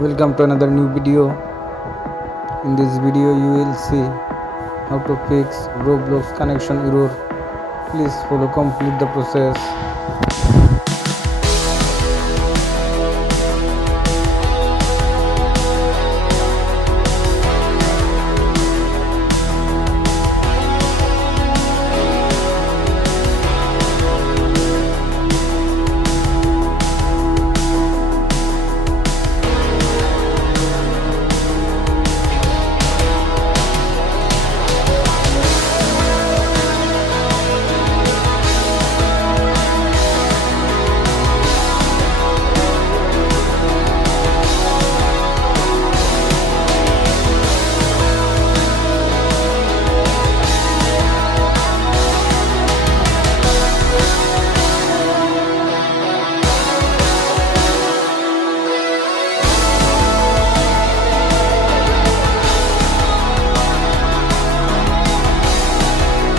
Welcome to another new video. In this video you will see how to fix Roblox connection error. Please follow complete the process.